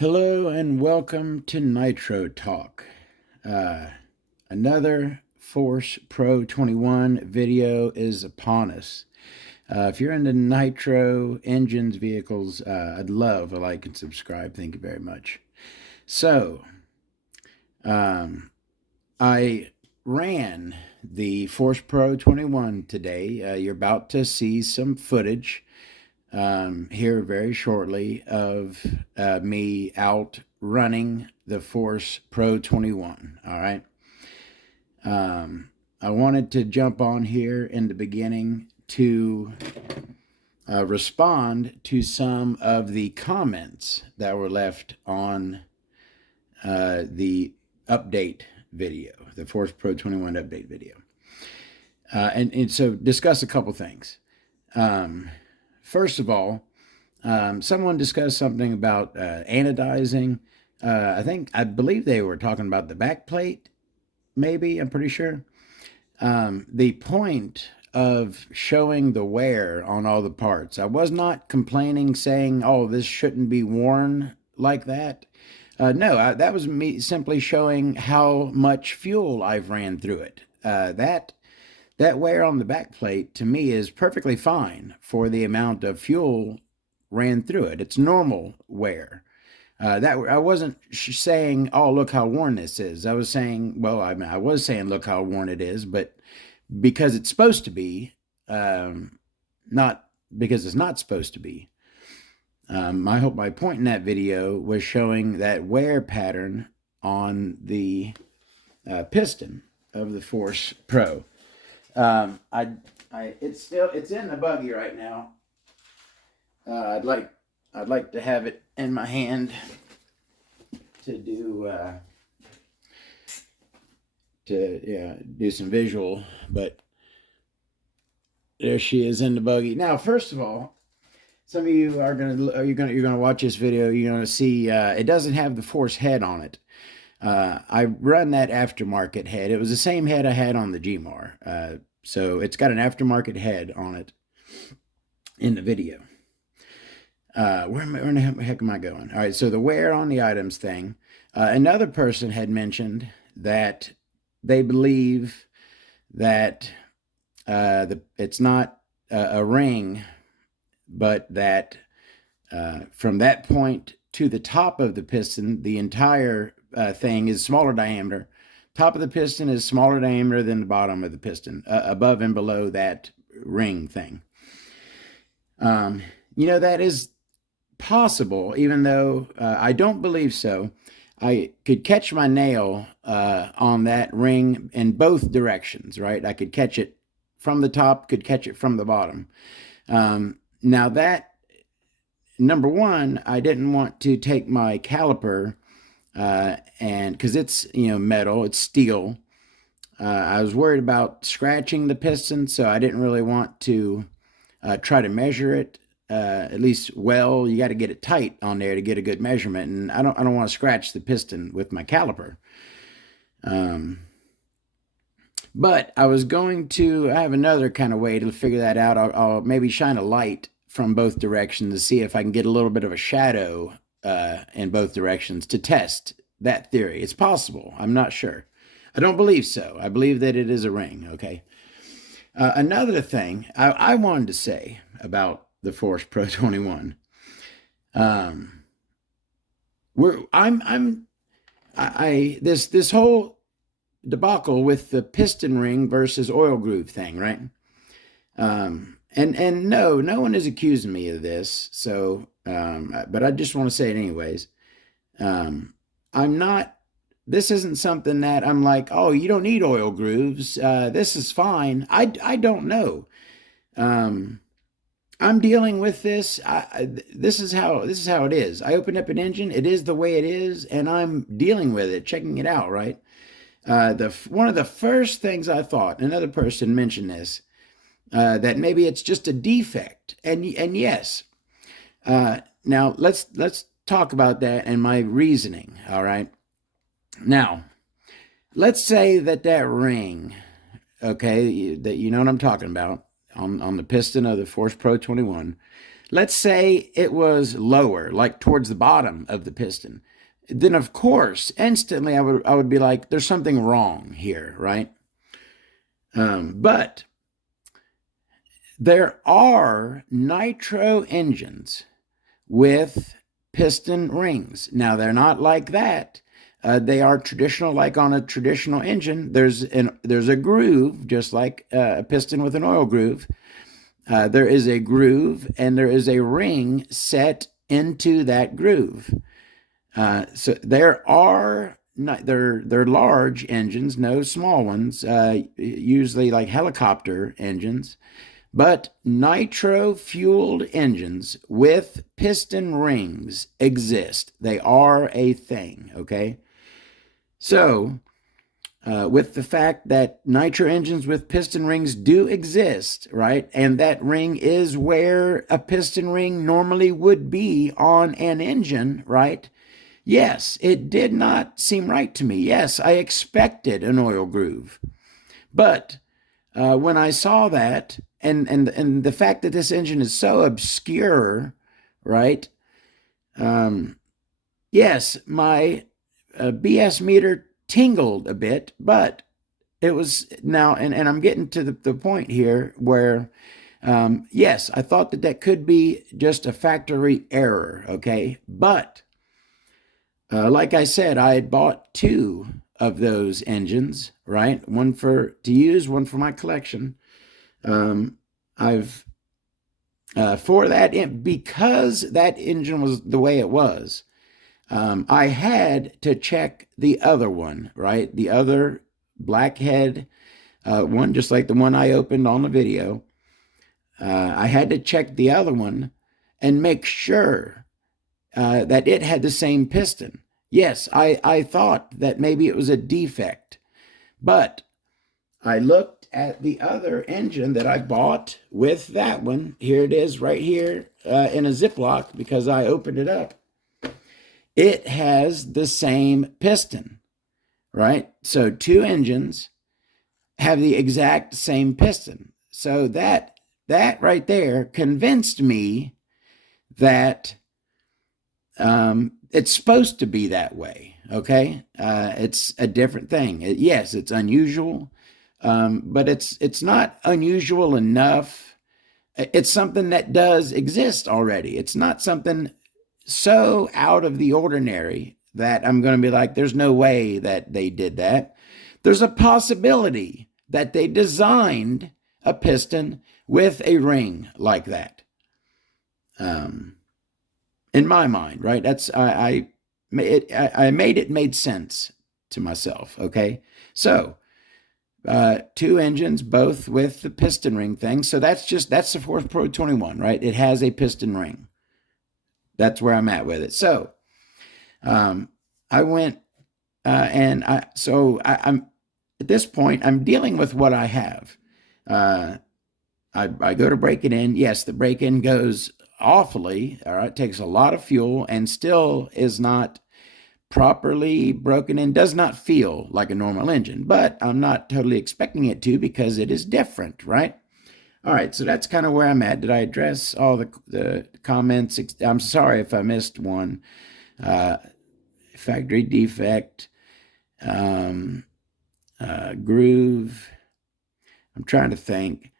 Hello and welcome to Nitro Talk. Another Force Pro 21 video is upon us. If you're into Nitro engines, vehicles, I'd love a like and subscribe. Thank you very much. So, I ran the Force Pro 21 today. You're about to see some footage here very shortly of me out running the Force Pro 21. All right. I wanted to jump on here in the beginning to respond to some of the comments that were left on the update video, the Force Pro 21 update video. And so discuss a couple things. First of all, someone discussed something about anodizing. I believe they were talking about the back plate, maybe, I'm pretty sure. The point of showing the wear on all the parts, I was not complaining saying, oh, this shouldn't be worn like that. No, that was me simply showing how much fuel I've ran through it. That wear on the back plate to me is perfectly fine for the amount of fuel ran through it. It's normal wear. That I wasn't saying, "Oh, look how worn this is." I was saying, well, I was saying, "Look how worn it is," but because it's supposed to be, not because it's not supposed to be. I hope my point in that video was showing that wear pattern on the piston of the Force Pro. It's in the buggy right now. I'd like to have it in my hand to do some visual, but there she is in the buggy. Now, first of all, some of you you're gonna watch this video. You're gonna see it doesn't have the Force head on it. I run that aftermarket head. It was the same head I had on the GMAR. So it's got an aftermarket head on it in the video. Where the heck am I going? All right, so the wear on the items thing. Another person had mentioned that they believe that it's not a ring, but that from that point to the top of the piston, the entire thing is smaller diameter. Top of the piston is smaller diameter than the bottom of the piston, above and below that ring thing. That is possible, even though I don't believe so. I could catch my nail on that ring in both directions, right? I could catch it from the top, could catch it from the bottom. Now that, number one, I didn't want to take my caliper and because it's metal, it's steel. I was worried about scratching the piston, so I didn't really want to try to measure it. At least, well, you got to get it tight on there to get a good measurement, and I don't want to scratch the piston with my caliper. But I was going to. I have another kind of way to figure that out. I'll maybe shine a light from both directions to see if I can get a little bit of a shadow in both directions to test that theory. It's possible. I'm not sure. I don't believe so. I believe that it is a ring. Okay. Another thing I wanted to say about the Force Pro 21. This whole debacle with the piston ring versus oil groove thing, right? And no one is accusing me of this. So, but I just want to say it anyways. I'm not. This isn't something that I'm like, oh, you don't need oil grooves. This is fine. I don't know. I'm dealing with this. This is how it is. I opened up an engine. It is the way it is, and I'm dealing with it, checking it out. Right. One of the first things I thought, another person mentioned this, that maybe it's just a defect, and yes. Now let's talk about that and my reasoning. All right. Now, let's say that ring, okay, that you know what I'm talking about on the piston of the Force Pro 21. let's say it was lower, like towards the bottom of the piston, then of course, instantly I would be like, there's something wrong here, right? But there are nitro engines with piston rings. Now, they're not like that. They are traditional, like on a traditional engine. There's a groove, just like a piston with an oil groove. There is a groove, and there is a ring set into that groove. So there are not, they're large engines, no small ones. Usually like helicopter engines. But nitro fueled engines with piston rings exist. They are a thing, okay? So, with the fact that nitro engines with piston rings do exist, right? And that ring is where a piston ring normally would be on an engine, right? Yes, it did not seem right to me. Yes, I expected an oil groove. But when I saw that, and the fact that this engine is so obscure, right? Yes, my BS meter tingled a bit, but it was now, and I'm getting to the point here where, yes, I thought that that could be just a factory error, okay? But like I said, I had bought two of those engines, right? One for to use, one for my collection. I've for that because that engine was the way it was. I had to check the other one, right? The other blackhead one, just like the one I opened on the video. I had to check the other one and make sure that it had the same piston. Yes, I thought that maybe it was a defect, but I looked at the other engine that I bought with that one. Here it is right here in a Ziploc because I opened it up. It has the same piston, right? So two engines have the exact same piston. So that right there convinced me that it's supposed to be that way. Okay, it's a different thing. Yes, it's unusual, but it's not unusual enough. It's something that does exist already. It's not something so out of the ordinary that I'm going to be like, there's no way that they did that. There's a possibility that they designed a piston with a ring like that. In my mind, right? That's I made it made sense to myself. Okay, so two engines, both with the piston ring thing. So that's the Force Pro 21, right? It has a piston ring. That's where I'm at with it. So I went and I'm at this point I'm dealing with what I have. I go to break it in. Yes, the break in goes awfully. All right, takes a lot of fuel and still is not properly broken in. Does not feel like a normal engine, but I'm not totally expecting it to because it is different, right? All right, so that's kind of where I'm at. Did I address all the comments? I'm sorry if I missed one. Factory defect, groove. I'm trying to think.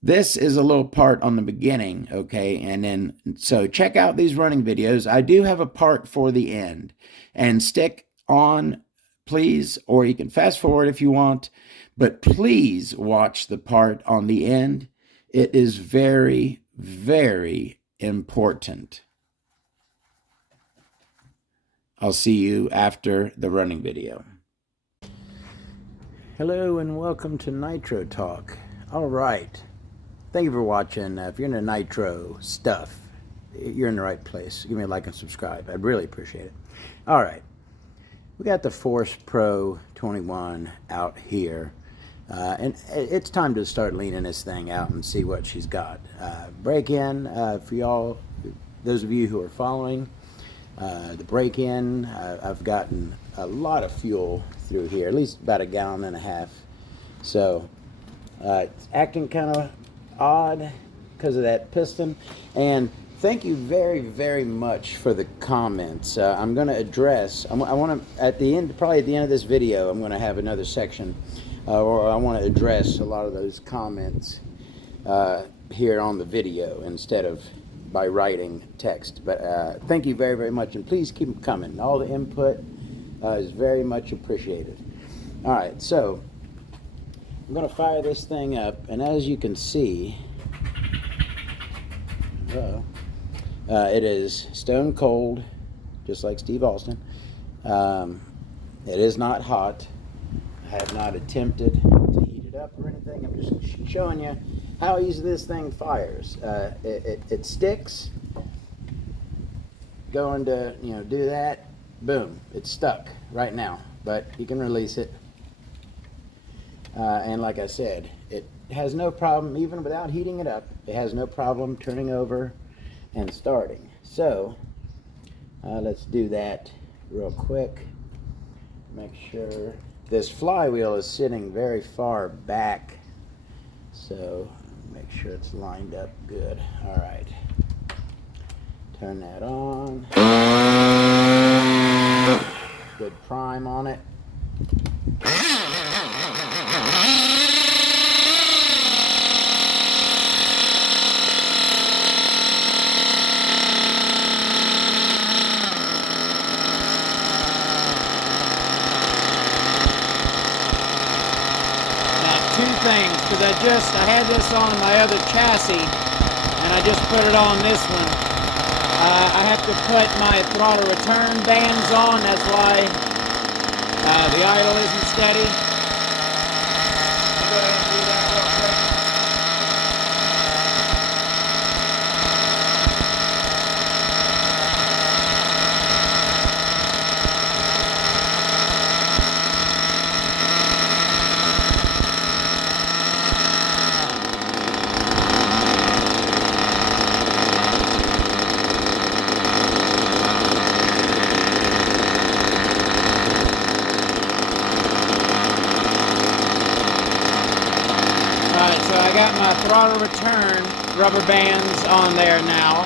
This is a little part on the beginning, okay? And then, so check out these running videos. I do have a part for the end. And stick on, please, or you can fast forward if you want. But please watch the part on the end. It is very, very important. I'll see you after the running video. Hello and welcome to Nitro Talk. All right. Thank you for watching. If you're into Nitro stuff, you're in the right place. Give me a like and subscribe. I'd really appreciate it. All right. We got the Force Pro 21 out here. And it's time to start leaning this thing out and see what she's got. Break-in, for y'all, those of you who are following, the break-in, I've gotten a lot of fuel through here, at least about 1.5 gallons. So it's acting kind of odd. because of that piston. And thank you very, very much for the comments. I'm going to address, I want to, at the end, probably at the end of this video, I'm going to have another section, or I want to address a lot of those comments here on the video instead of by writing text. But thank you very, very much, and please keep them coming. All the input is very much appreciated. All right, so I'm going to fire this thing up, and as you can see, it is stone cold, just like Steve Austin. It is not hot. I have not attempted to heat it up or anything. I'm just showing you how easy this thing fires. It sticks. Going to do that, boom, it's stuck right now. But you can release it. And like I said, it has no problem, even without heating it up, it has no problem turning over and starting. So let's do that real quick. Make sure this flywheel is sitting very far back, so make sure it's lined up good. All right, turn that on. Good prime on it. Because I had this on my other chassis, and I just put it on this one. I have to put my throttle return bands on. That's why the idle isn't steady. I'll go ahead and do that real quick. I got my throttle return rubber bands on there now.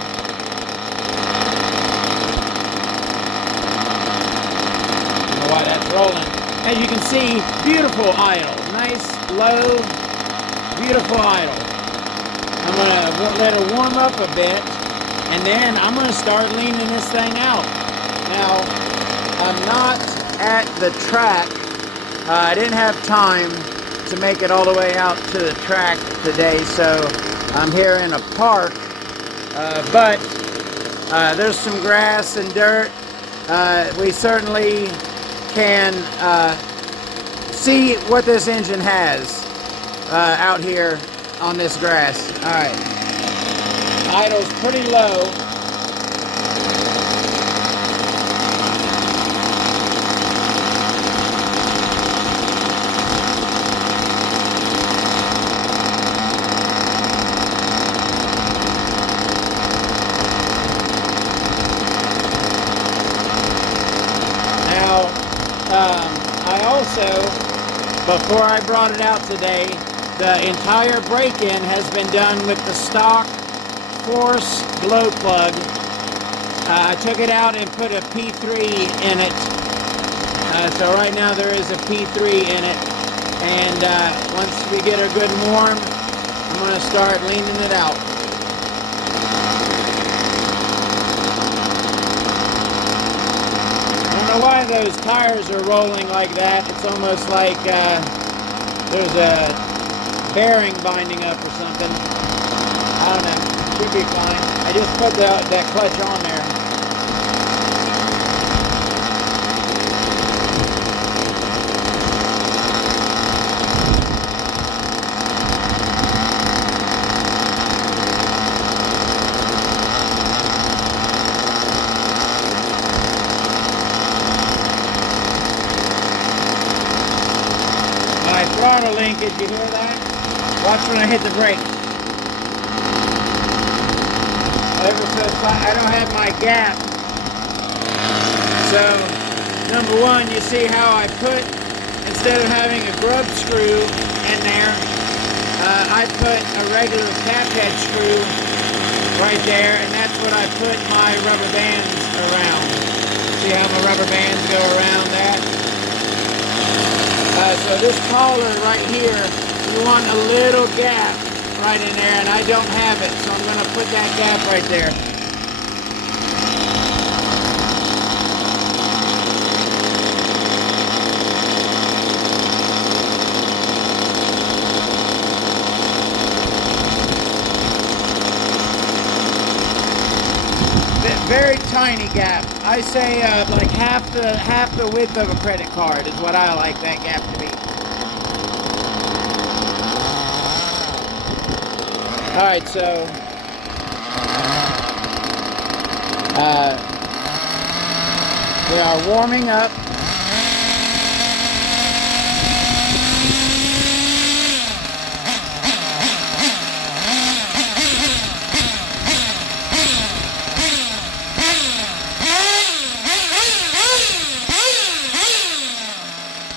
I don't know why that's rolling. As you can see, beautiful idle. Nice, low, beautiful idle. I'm going to let it warm up a bit, and then I'm going to start leaning this thing out. Now, I'm not at the track. I didn't have time to make it all the way out to the track today, so I'm here in a park, but there's some grass and dirt. We certainly can see what this engine has out here on this grass. All right, idle's pretty low. Before I brought it out today, the entire break-in has been done with the stock force glow plug. I took it out and put a P3 in it. So right now there is a P3 in it. And once we get her good and warm, I'm going to start leaning it out. I don't know why those tires are rolling like that. It's almost like there's a bearing binding up or something. I don't know. Should be fine. I just put that clutch on there. Throttle linkage, you hear that? Watch when I hit the brake. I don't have my gap. So, number one, you see how I put, instead of having a grub screw in there, I put a regular cap head screw right there, and that's what I put my rubber bands around. See how my rubber bands go around that? So this collar right here, you want a little gap right in there, and I don't have it, so I'm going to put that gap right there. Very tiny gap. I say like half the width of a credit card is what I like that gap to be. All right, so we are warming up.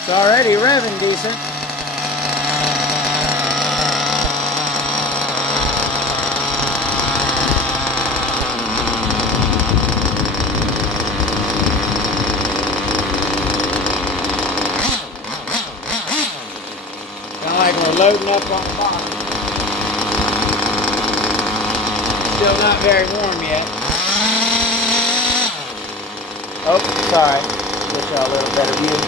It's already revving decent. Kind of like we're loading up on the bottom. Still not very warm yet. Oh, sorry. Get y'all a little better view.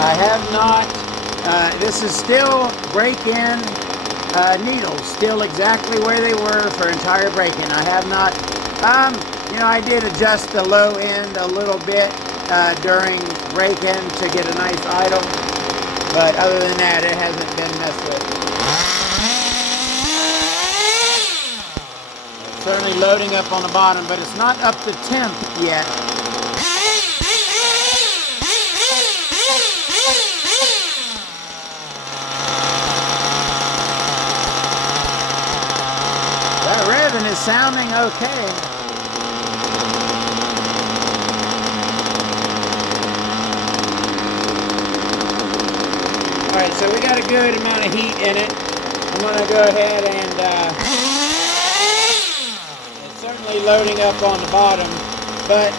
I have not, this is still break-in needles, still exactly where they were for entire break-in. I have not, you know, I did adjust the low end a little bit during break-in to get a nice idle, but other than that, it hasn't been messed with. It's certainly loading up on the bottom, but it's not up to temp yet. Is sounding okay. Alright, so we got a good amount of heat in it. I'm going to go ahead and it's certainly loading up on the bottom, but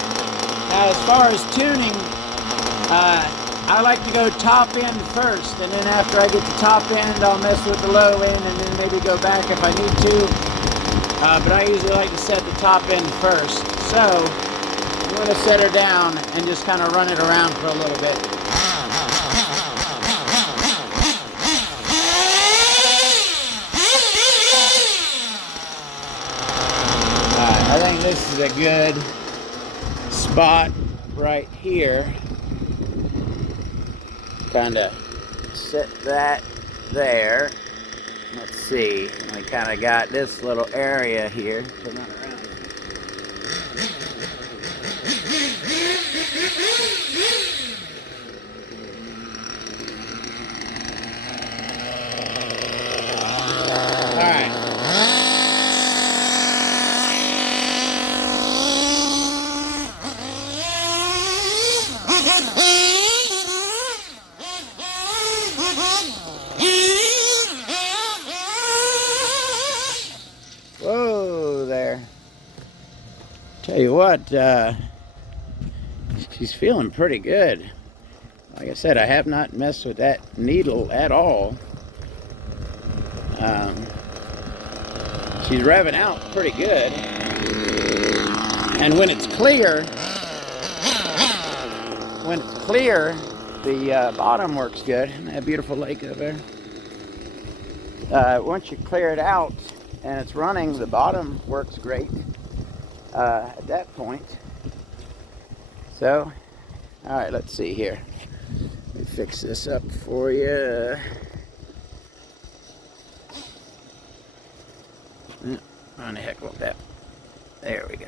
now as far as tuning, I like to go top end first, and then after I get the top end, I'll mess with the low end and then maybe go back if I need to. But I usually like to set the top end first. So I'm going to set her down and just kind of run it around for a little bit. I think this is a good spot right here. Kind of set that there. Let's see, we kind of got this little area here to run around. All right. Whoa there. Tell you what, she's feeling pretty good. Like I said, I have not messed with that needle at all. She's revving out pretty good. And when it's clear, the bottom works good. That beautiful lake over there. Once you clear it out and it's running, the bottom works great at that point. So, all right, let's see here. Let me fix this up for you. How the heck was that? There we go.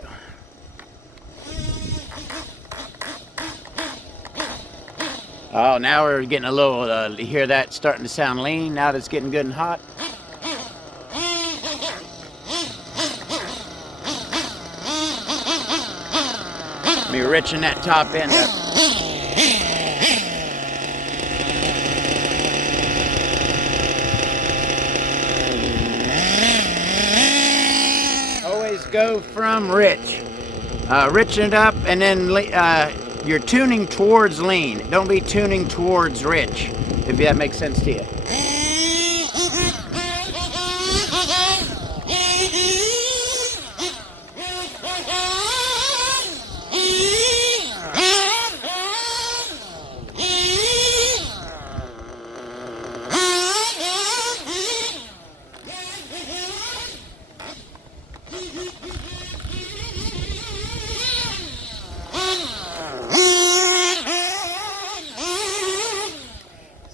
Oh, now we're getting a little, you hear that starting to sound lean now that it's getting good and hot? Let me richen that top end up. Always go from rich. Richen it up, and then you're tuning towards lean. Don't be tuning towards rich, if that makes sense to you.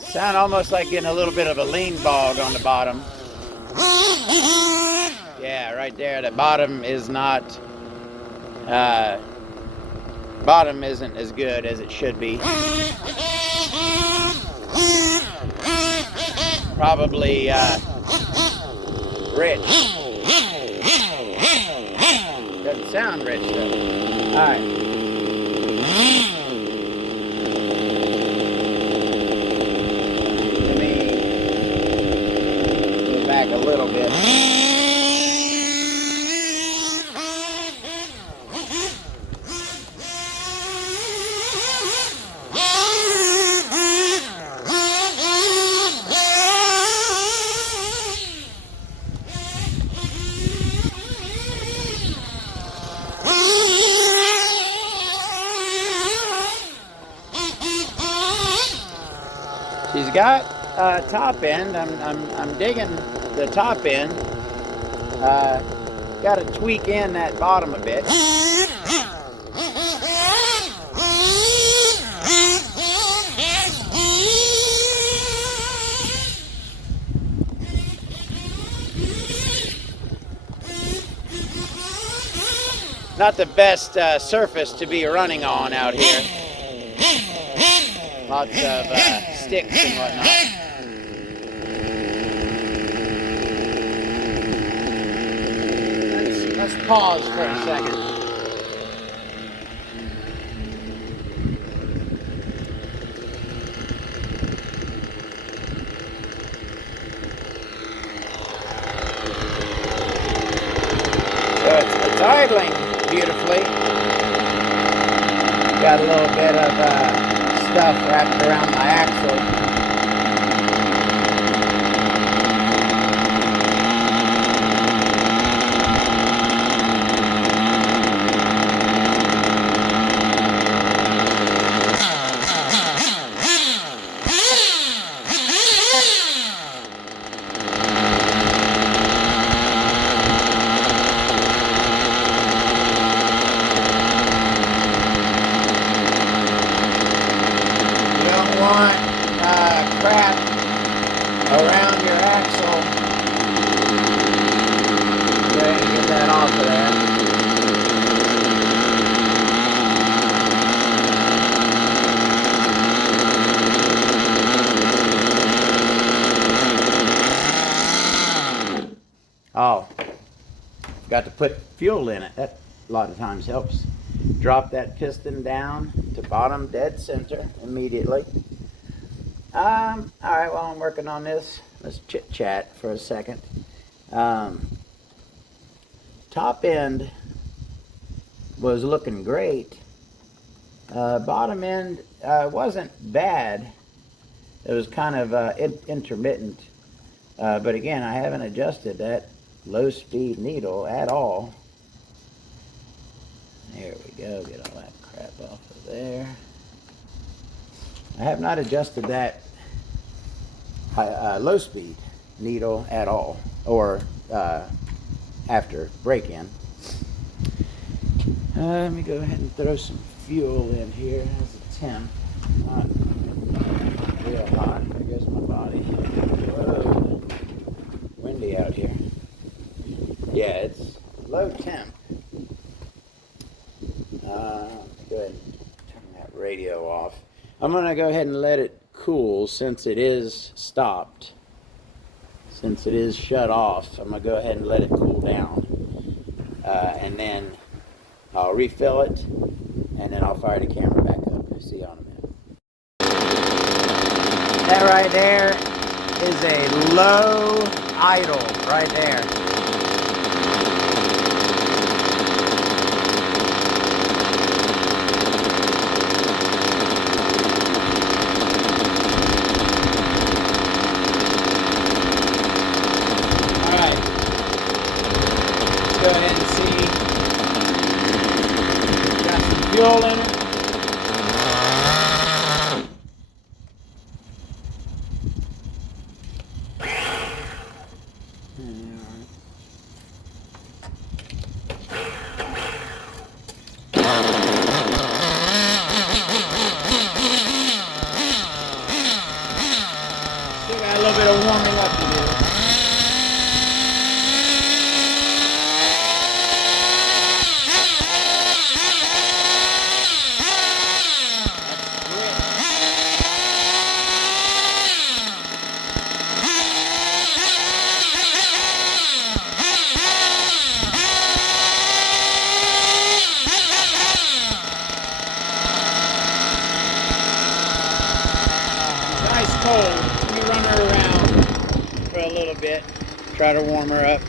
Sound almost like getting a little bit of a lean bog on the bottom. Yeah, right there. The bottom is not, bottom isn't as good as it should be. Probably rich. Doesn't sound rich though. All right. Back a little bit. She's got top end. I'm digging the top end. Got to tweak in that bottom a bit. Not the best surface to be running on out here. Lots of sticks and whatnot. Let's pause for a second. So it's idling beautifully. Got a little bit of stuff wrapped around my axle. Crap around your axle. Go ahead and get that off of there. Oh, got to put fuel in it. That a lot of times helps. Drop that piston down to bottom dead center immediately. All right, while I'm working on this, let's chit chat for a second. Top end was looking great. Bottom end wasn't bad. It was kind of intermittent. But again, I haven't adjusted that low speed needle at all. There we go, get all that crap off of there. I have not adjusted that low speed needle at all, or after break-in. Let me go ahead and throw some fuel in here as a temp. Not real hot. There goes my body. Whoa. Windy out here. Yeah, it's low temp. Go ahead and turn that radio off. I'm going to go ahead and let it cool since it is stopped. Since it is shut off, I'm going to go ahead and let it cool down. And then I'll refill it, and then I'll fire the camera back up. See you in a minute. That right there is a low idle right there. Alright, let's go ahead and see. Got some fuel in it. Still got a little bit of warming up to do. Nice cold. Let me run her around for a little bit. Try to warm her up.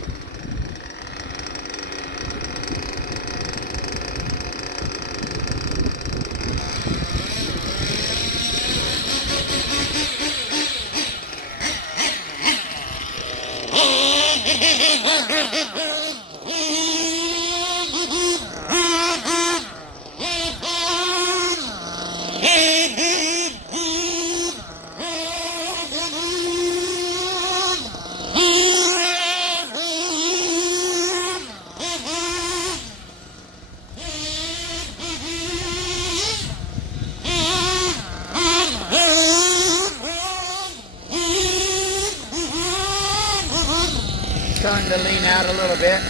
Starting to lean out a little bit.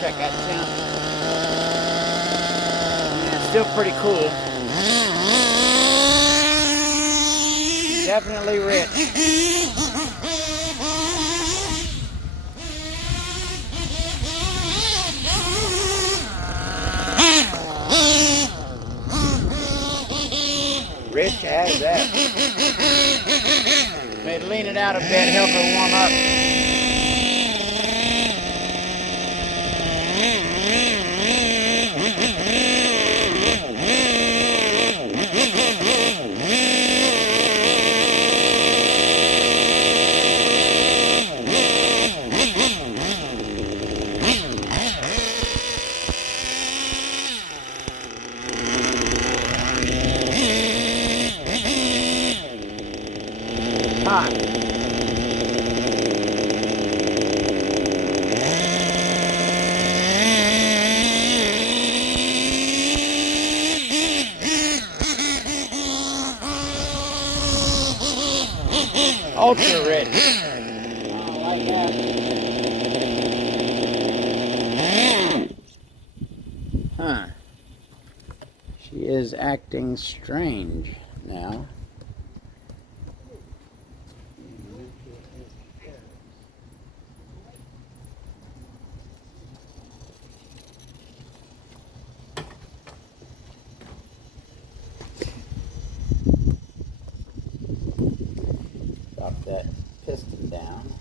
Check that sound. Yeah, it's still pretty cool. Definitely rich. Rich as that. Maybe lean it out a bit, help her warm up. Hot. Ultra rich. I like that. Huh. She is acting strange now. Drop that piston down.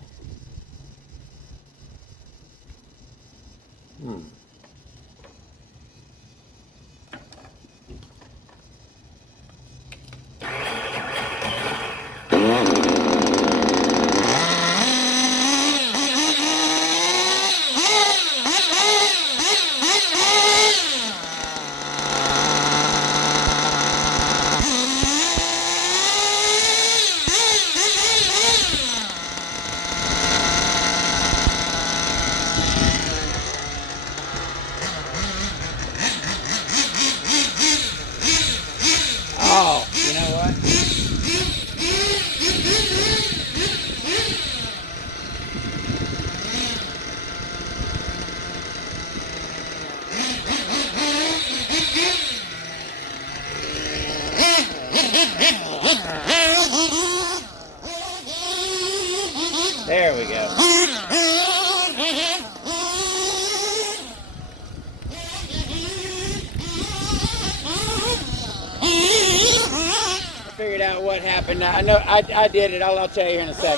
out what happened. I know I did it. I'll tell you in a sec.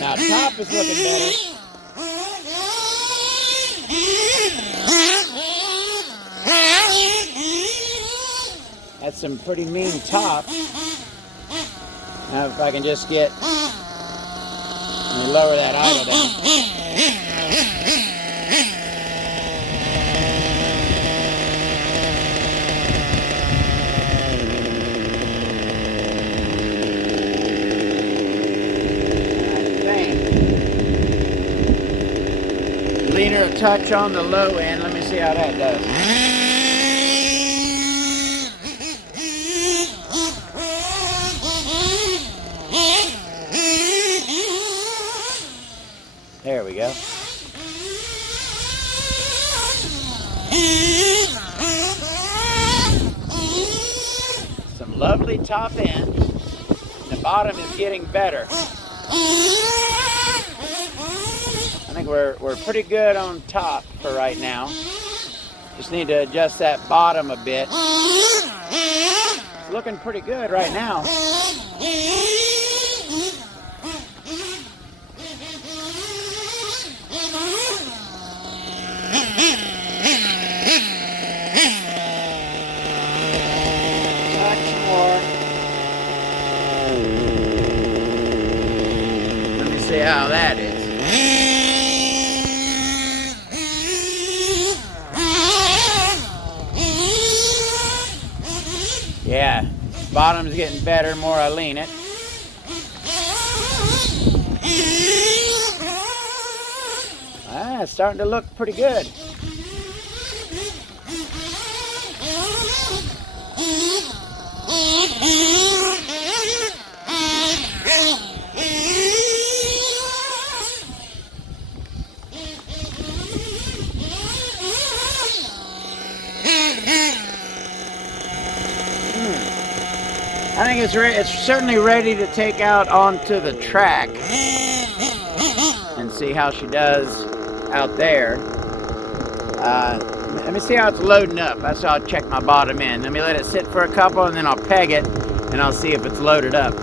Now top is looking better. That's some pretty mean top. Now if I can just get, let me lower that idle down. Leaner a touch on the low end. Let me see how that does. There we go. Some lovely top end. The bottom is getting better. I think we're pretty good on top for right now. Just need to adjust that bottom a bit. It's looking pretty good right now. Touch more. Let me see how that is. Yeah, bottom's getting better more I lean it. It's starting to look pretty good. I think it's certainly ready to take out onto the track and see how she does out there. Let me see how it's loading up. That's how I'll check my bottom end. Let me let it sit for a couple and then I'll peg it and I'll see if it's loaded up.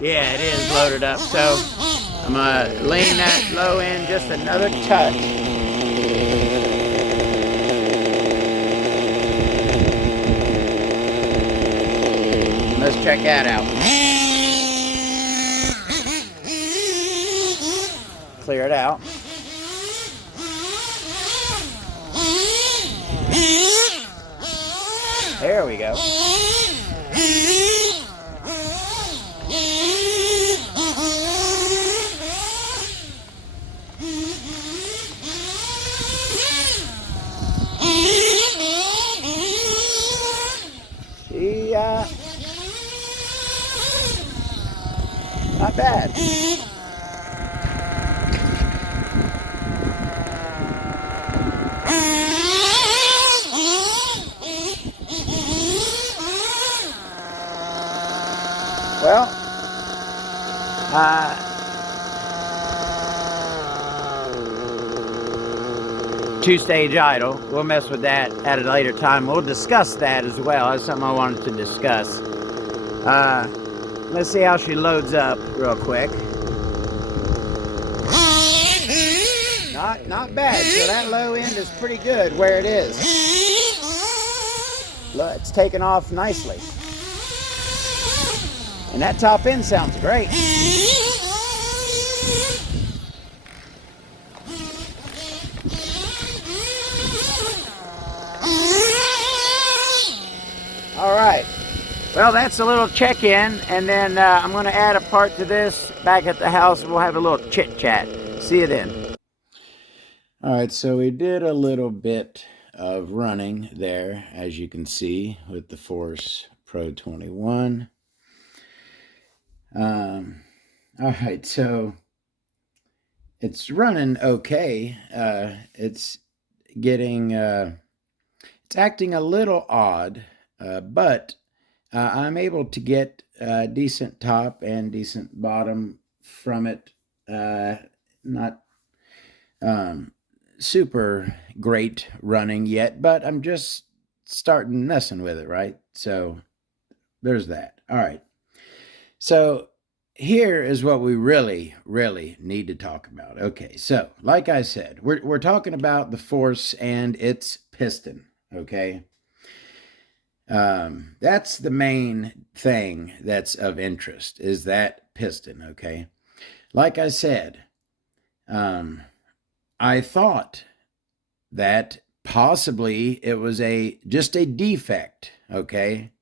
Yeah, it is loaded up. So I'm gonna lean that low end just another touch. Let's check that out. Clear it out. There we go. See, not bad. Well, two-stage idle. We'll mess with that at a later time. We'll discuss that as well. That's something I wanted to discuss. Let's see how she loads up real quick. Not bad. So that low end is pretty good where it is. Look, it's taken off nicely. And that top end sounds great. All right. Well, that's a little check-in, and then I'm going to add a part to this back at the house. We'll have a little chit-chat. See you then. All right, so we did a little bit of running there, as you can see, with the Force Pro 21. All right, so it's running okay. It's getting, it's acting a little odd, but I'm able to get decent top and decent bottom from it. Not super great running yet, but I'm just starting messing with it, right? So there's that. All right. So here is what we really, really need to talk about. Okay, so like I said, we're talking about the force and its piston. Okay, that's the main thing that's of interest is that piston. Okay, like I said, I thought that possibly it was just a defect. Okay,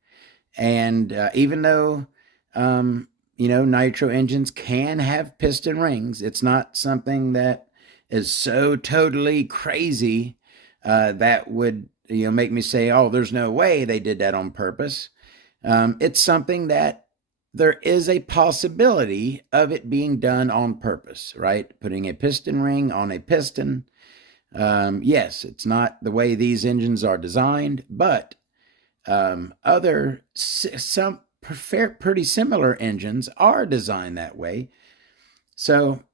and even though nitro engines can have piston rings, it's not something that is so totally crazy that would make me say, oh, there's no way they did that on purpose. It's something that there is a possibility of it being done on purpose, right? Putting a piston ring on a piston. Yes, it's not the way these engines are designed, but some pretty similar engines are designed that way. So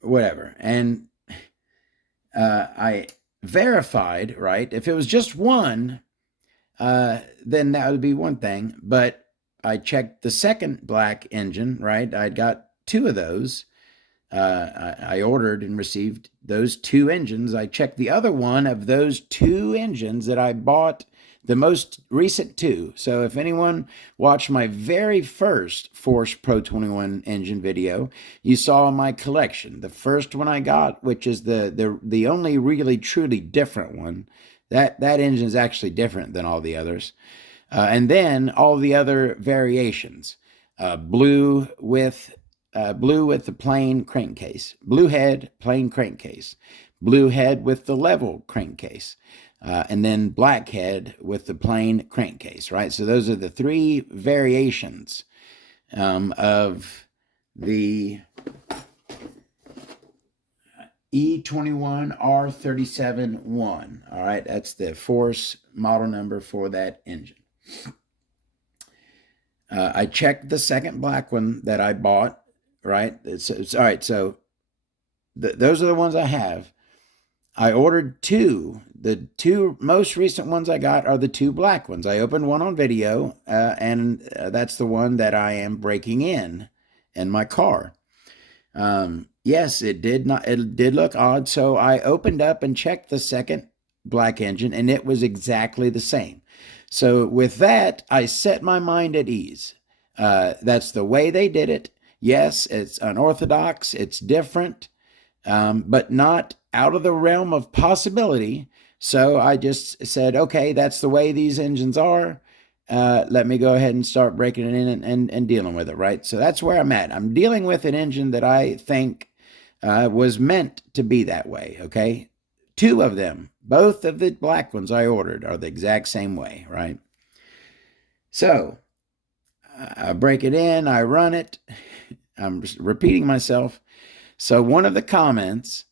whatever. And I verified, right? If it was just one, then that would be one thing. But I checked the second black engine, right? I'd got two of those. I ordered and received those two engines. I checked the other one of those two engines that I bought, the most recent two. So if anyone watched my very first Force Pro 21 engine video, you saw my collection. The first one I got, which is the only really truly different one, that engine is actually different than all the others. And then all the other variations, blue with the plain crankcase, blue head, plain crankcase, blue head with the level crankcase, and then black head with the plain crankcase, right? So those are the three variations of the E21R37-1. All right, that's the Force model number for that engine. I checked the second black one that I bought, right? It's all right. So those are the ones I have. I ordered two. The two most recent ones I got are the two black ones. I opened one on video, and that's the one that I am breaking in my car. Yes, it did look odd. So I opened up and checked the second black engine, and it was exactly the same. So with that, I set my mind at ease. That's the way they did it. Yes, it's unorthodox, it's different, but not out of the realm of possibility. So I just said, okay, that's the way these engines are. Let me go ahead and start breaking it in and dealing with it, right? So that's where I'm at. I'm dealing with an engine that I think was meant to be that way, okay? Two of them, both of the black ones I ordered are the exact same way, right? So I break it in, I run it. I'm just repeating myself. So one of the comments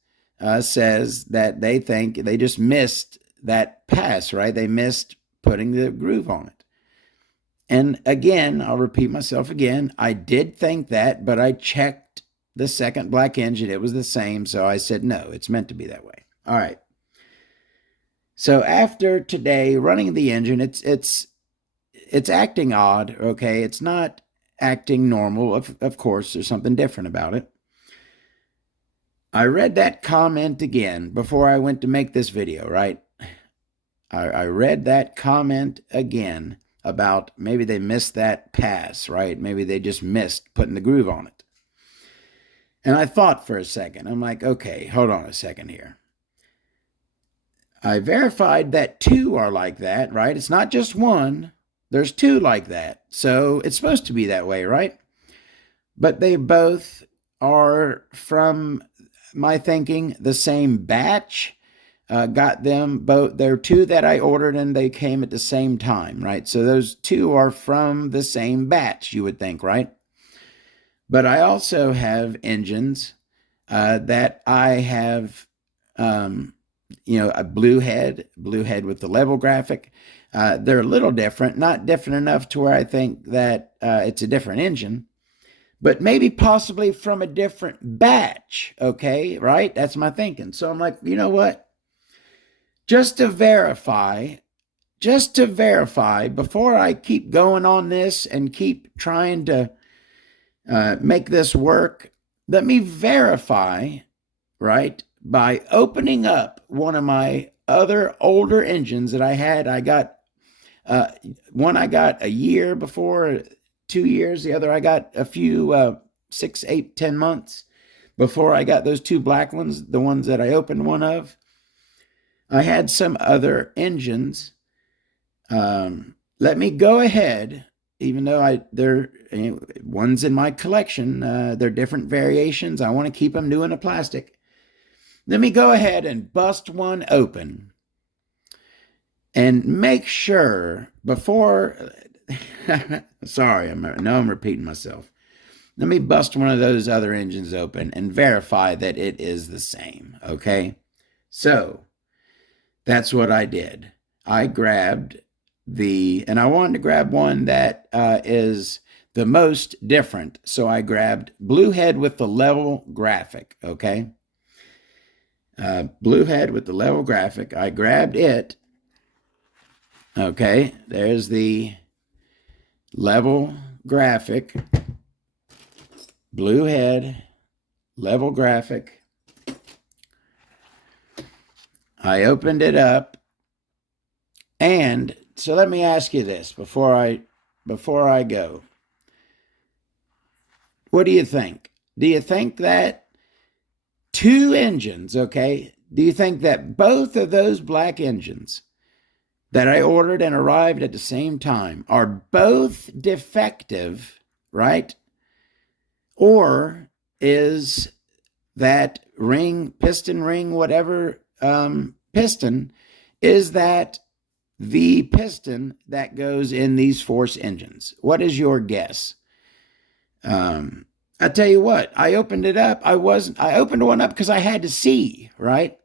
says that they think they just missed that pass, right? They missed putting the groove on it. And again, I'll repeat myself again. I did think that, but I checked the second black engine. It was the same. So I said, no, it's meant to be that way. All right. So after today running the engine, it's acting odd. Okay. It's not acting normal. Of course, there's something different about it. I read that comment again before I went to make this video, right? I read that comment again about maybe they missed that pass, right? Maybe they just missed putting the groove on it. And I thought for a second, I'm like, okay, hold on a second here. I verified that two are like that, right? It's not just one. There's two like that. So it's supposed to be that way, right? But they both are, from my thinking, the same batch. Got them both. There are two that I ordered and they came at the same time, right? So those two are from the same batch, you would think, right? But I also have engines that I have, a blue head with the level graphic. They're a little different, not different enough to where I think that it's a different engine. but maybe possibly from a different batch. Okay, right? That's my thinking. So I'm like, you know what? Just to verify before I keep going on this and keep trying to make this work, let me verify, right, by opening up one of my other older engines that I had. I got one I got a year before, 2 years. The other I got a few 6, 8, 10 months before I got those two black ones, the ones that I opened one of. I had some other engines. Let me go ahead, even though they're ones in my collection, they're different variations. I want to keep them new in a plastic. Let me go ahead and bust one open and make sure before, sorry, I'm repeating myself. Let me bust one of those other engines open and verify that it is the same, okay? So that's what I did. I grabbed and I wanted to grab one that is the most different. So I grabbed blue head with the level graphic, okay? Blue head with the level graphic. I grabbed it. Okay, there's the level graphic. Blue head, level graphic. I opened it up. And so let me ask you this before I go. What do you think? Do you think that two engines, okay? Do you think that both of those black engines that I ordered and arrived at the same time are both defective, right? Or is that piston ring, whatever piston, is that the piston that goes in these Force engines? What is your guess? I tell you what, I opened it up. I opened one up because I had to see, right?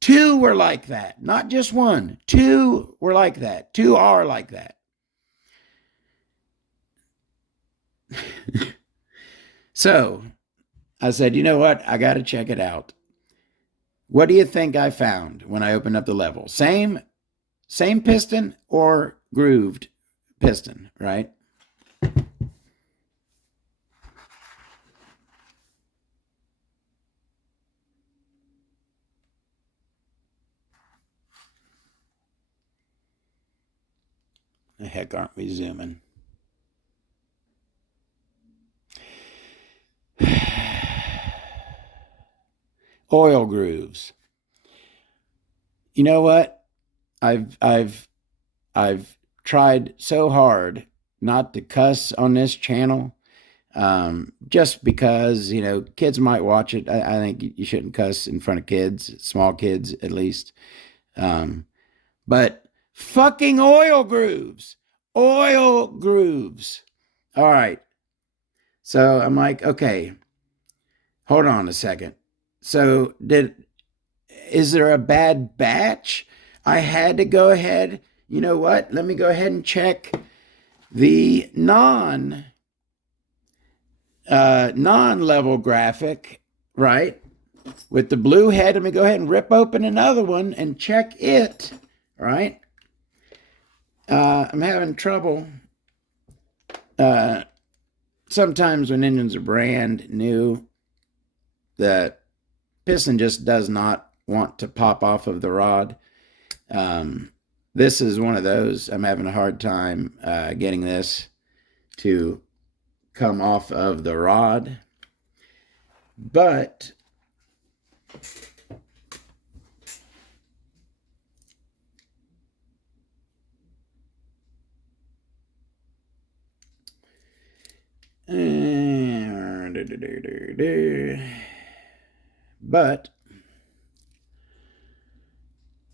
Two were like that, not just one. Two were like that. Two are like that. So I said, you know what? I got to check it out. What do you think I found when I opened up the level? Same piston or grooved piston, right? The heck aren't we zooming? Oil grooves. You know what? I've tried so hard not to cuss on this channel, just because, kids might watch it. I think you shouldn't cuss in front of kids, small kids at least. But fucking oil grooves. All right. So I'm like, okay, hold on a second. So is there a bad batch? I had to go ahead. You know what? Let me go ahead and check the non-level graphic, right? With the blue head. Let me go ahead and rip open another one and check it, right? I'm having trouble. Sometimes when engines are brand new, the piston just does not want to pop off of the rod. This is one of those. I'm having a hard time getting this to come off of the rod. But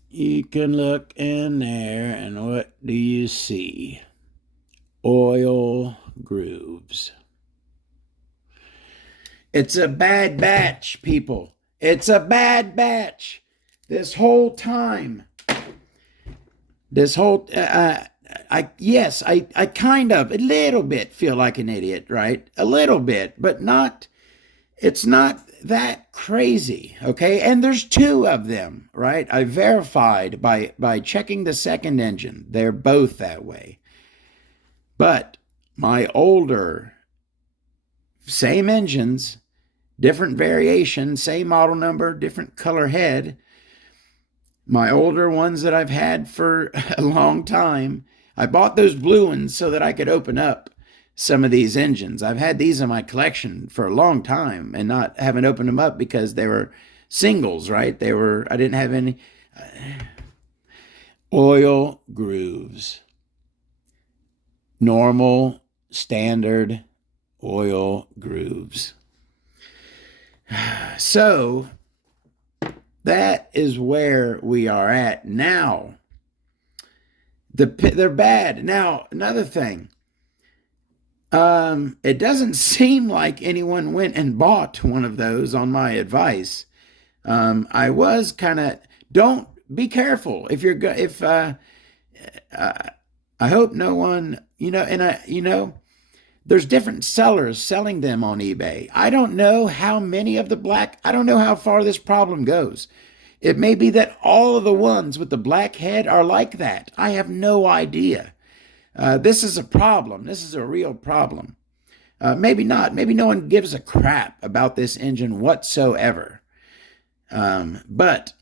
you can look in there, and what do you see? Oil grooves. It's a bad batch, people. It's a bad batch. This whole time. I kind of, a little bit feel like an idiot, right? A little bit, but not, it's not that crazy, okay? And there's two of them, right? I verified by checking the second engine. They're both that way. But my older, same engines, different variation, same model number, different color head. My older ones that I've had for a long time, I bought those blue ones so that I could open up some of these engines. I've had these in my collection for a long time and not haven't opened them up because they were singles, right? I didn't have any oil grooves. Normal, standard oil grooves. So that is where we are at now. They're bad. Now, another thing. It doesn't seem like anyone went and bought one of those on my advice. I was kind of, don't be careful if you're if I hope no one, there's different sellers selling them on eBay. I don't know how many of I don't know how far this problem goes. It may be that all of the ones with the black head are like that. I have no idea. This is a problem. This is a real problem. Maybe not. Maybe no one gives a crap about this engine whatsoever. But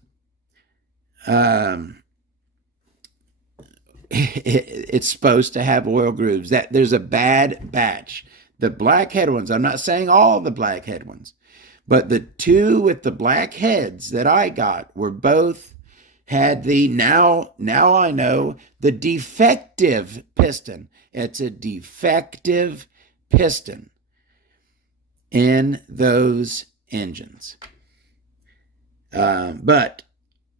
it's supposed to have oil grooves. That there's a bad batch. The blackhead ones, I'm not saying all the blackhead ones, but the two with the black heads that I got were both had the now I know the defective piston. It's a defective piston in those engines. But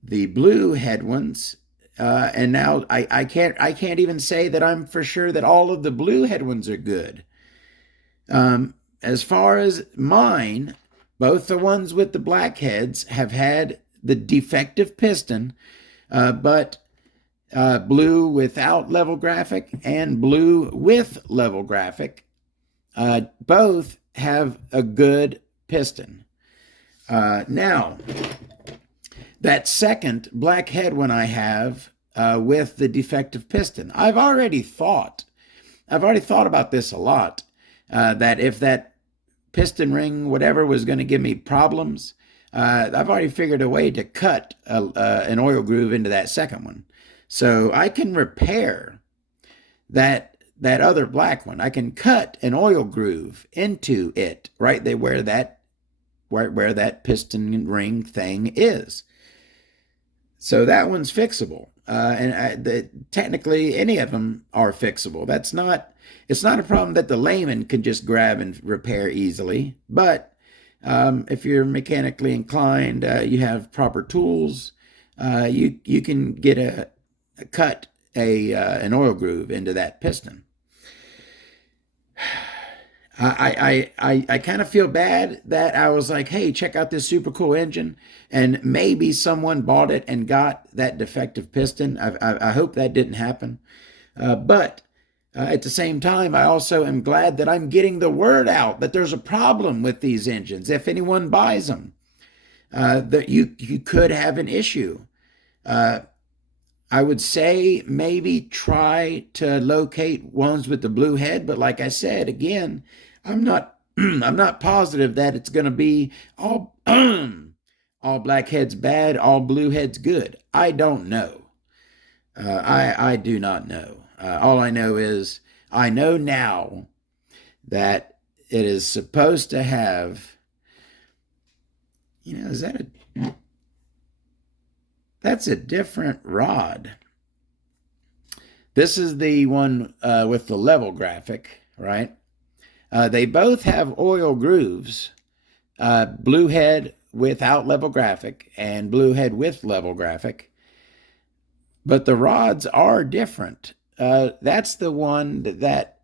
the blue head ones, and now I can't even say that I'm for sure that all of the blue head ones are good. As far as mine, both the ones with the black heads have had the defective piston, but blue without level graphic and blue with level graphic, both have a good piston. Now, that second black head one I have with the defective piston, I've already thought about this a lot, that if that piston ring, whatever, was going to give me problems, I've already figured a way to cut an oil groove into that second one. So I can repair that other black one. I can cut an oil groove into it right there where that piston ring thing is. So that one's fixable. Technically, any of them are fixable. It's not a problem that the layman can just grab and repair easily. But if you're mechanically inclined, you have proper tools, you can get cut an oil groove into that piston. I kind of feel bad that I was like, hey, check out this super cool engine, and maybe someone bought it and got that defective piston. I hope that didn't happen. But at the same time, I also am glad that I'm getting the word out that there's a problem with these engines. If anyone buys them, that you could have an issue. I would say maybe try to locate ones with the blue head, but like I said, again, I'm not I'm not positive that it's going to be all all black heads bad, all blue heads good. I don't know. I do not know. All I know is I know now that it is supposed to have, is that's a different rod. This is the one with the level graphic, right? They both have oil grooves, blue head without level graphic and blue head with level graphic. But the rods are different. That's the one that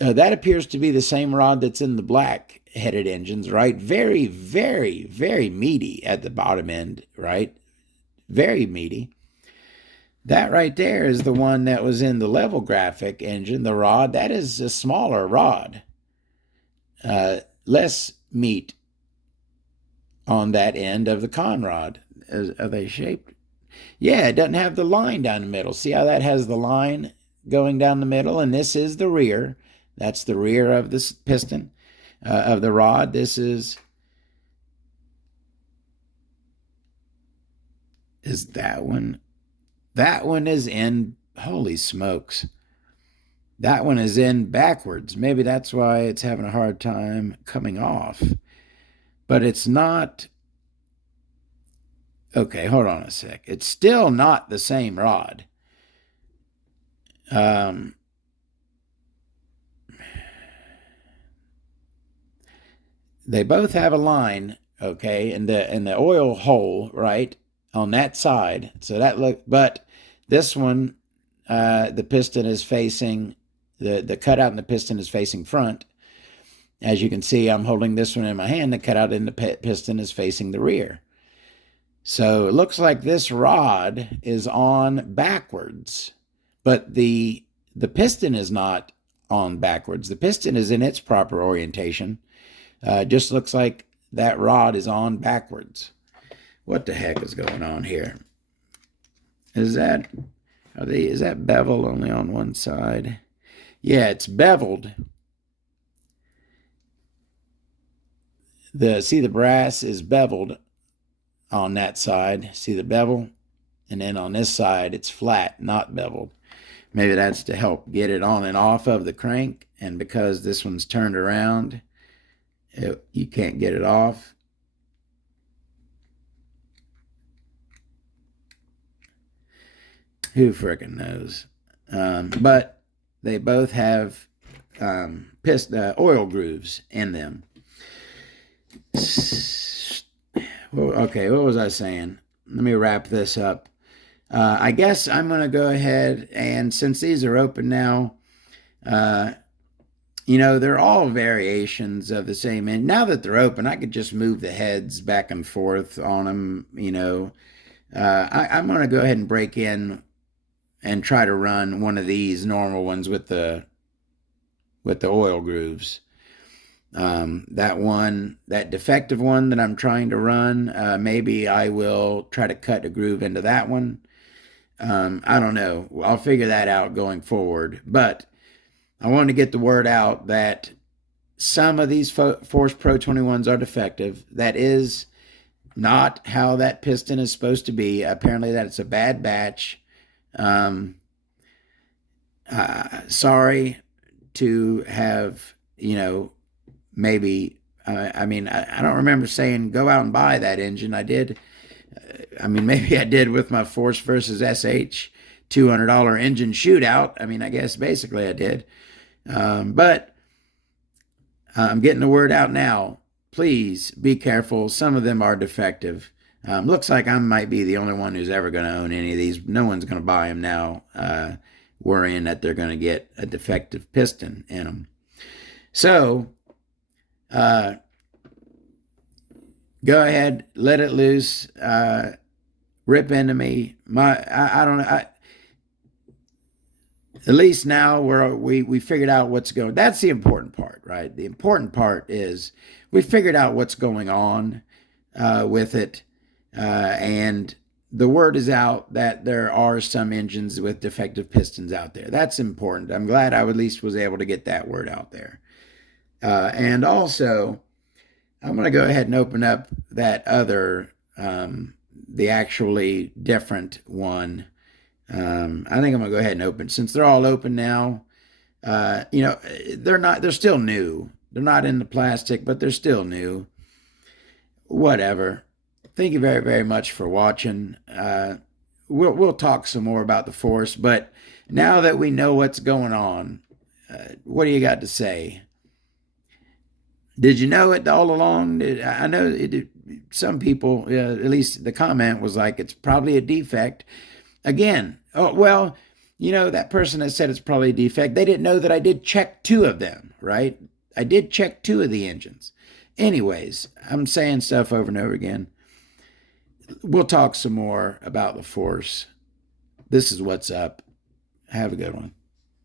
appears to be the same rod that's in the black headed engines, right? Very, very, very meaty at the bottom end, right? Very meaty. That right there is the one that was in the level graphic engine, the rod. That is a smaller rod. Less meat on that end of the con rod. Are they shaped? Yeah, it doesn't have the line down the middle. See how that has the line going down the middle? And this is the rear. That's the rear of this piston of the rod. This is that one. That one is in, holy smokes. That one is in backwards. Maybe that's why it's having a hard time coming off. But it's not. Okay, hold on a sec. It's still not the same rod. They both have a line, okay, in the oil hole, right, on that side. So that look, but this one, the piston is facing the cutout, and the piston is facing front. As you can see, I'm holding this one in my hand. The cutout in the piston is facing the rear. So it looks like this rod is on backwards, but the piston is not on backwards. The piston is in its proper orientation. Just looks like that rod is on backwards. What the heck is going on here? Is that bevel only on one side? Yeah, it's beveled. See the brass is beveled on that side. See the bevel? And then on this side, it's flat, not beveled. Maybe that's to help get it on and off of the crank. And because this one's turned around, you can't get it off. Who frickin' knows? But they both have oil grooves in them. Okay, what was I saying? Let me wrap this up. I guess I'm going to go ahead, and since these are open now, they're all variations of the same. And now that they're open, I could just move the heads back and forth on them. I'm going to go ahead and break in and try to run one of these normal ones with the oil grooves. That defective one that I'm trying to run, maybe I will try to cut a groove into that one. I don't know. I'll figure that out going forward. But I want to get the word out that some of these Force Pro 21s are defective. That is not how that piston is supposed to be. Apparently that it's a bad batch. Sorry to have, maybe, I don't remember saying go out and buy that engine. I did. Maybe I did with my Force versus SH $200 engine shootout. I guess basically I did. But I'm getting the word out now. Please be careful. Some of them are defective. Looks like I might be the only one who's ever going to own any of these. No one's going to buy them now, worrying that they're going to get a defective piston in them. So, go ahead, let it loose, rip into me. I don't know. At least now we figured out what's going. That's the important part, right? The important part is we figured out what's going on with it, and the word is out that there are some engines with defective pistons out there. That's important. I'm glad I at least was able to get that word out there. And also, I'm going to go ahead and open up that other, the actually different one. I think I'm going to go ahead and open, since they're all open now. They're still new. They're not in the plastic, but they're still new. Whatever. Thank you very, very much for watching. We'll talk some more about the Force, but now that we know what's going on, what do you got to say? Did you know it all along? I know some people, at least the comment was like, it's probably a defect. Again, that person that said it's probably a defect, they didn't know that I did check 2 of them, right? I did check 2 of the engines. Anyways, I'm saying stuff over and over again. We'll talk some more about the Force This is what's up. Have a good one.